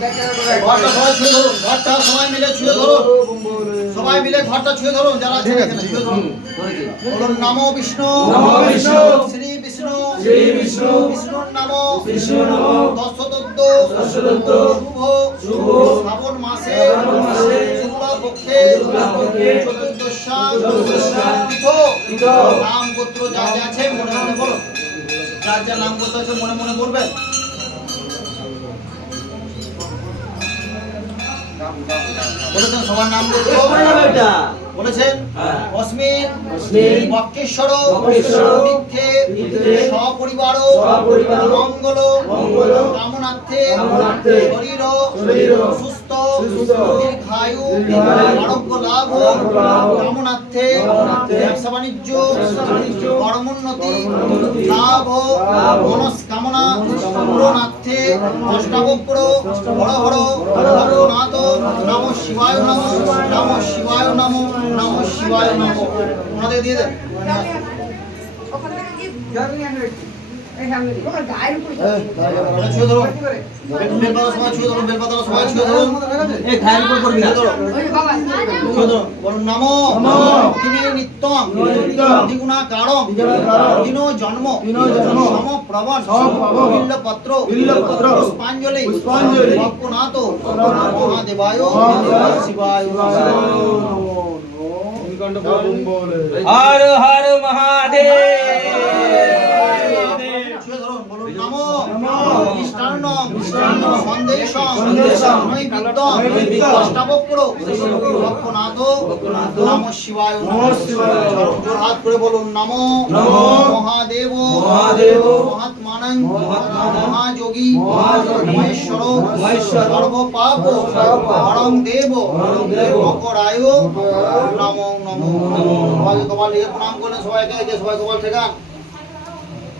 ঘরটা সবাই ছুঁয়ে ধরুন ঘরটা সবাই মিলে ছুঁয়ে ধরুন সবাই মিলে ঘরটা ছুঁয়ে ধরুন যারা আছেন ছুঁয়ে ধরুন বলুন নমো বিষ্ণু বিষ্ণু। শ্রী বিষ্ণু শ্রী বিষ্ণু। বিষ্ণুর নামো বিষ্ণুর নামো। দশদত্ত দশদত্ত। শুভ শুভ। শ্রাবণ মাসে শ্রাবণ মাসে। শুক্লা পক্ষে শুক্লা পক্ষে। চতুর্দশা চতুর্দশা। তিথ তিথ। নাম গোত্র যা যা আছে মনে মনে বলো যার যার নাম গোত্র আছে মনে মনে বলবেন বলেছেন সবার নাম বলেছেন? হ্যাঁ। অস্মিন বক্রেশ্বর সপরিবার মঙ্গল মঙ্গল কামনার্থে শরীর সুস্থ দীর্ঘায়ু আরোগ্য লাভ কামনার্থে ব্যবসা বাণিজ্য কর্মোন্নতি লাভ মনস্কামনা মনস্কামনা পূরণার্থে অষ্টাবক্র হর হর ভক্তনাথ নম শিবায় নম নম শিবায় নম নম শিবায় নম। ওনাদের দিয়ে দেন। নমো। তিনি নিত্যং নিত্যং। দ্বিগুণা কারম দিনো জন্ম। সমপ্রবণ সমপ্রবণ। বিল্লপত্র বিল্লপত্র। পুষ্পাঞ্জলি ভক্তনাথ। মহাদেবায় শিবায় হর মহাদেব মহাদেব মহাযোগী মহেশ্বর সর্বপাপ দেব মকরায় নমো নমো সবাই কপাল লিখে প্রণাম করলেন সবাইকে সবাই কপাল ঠেকান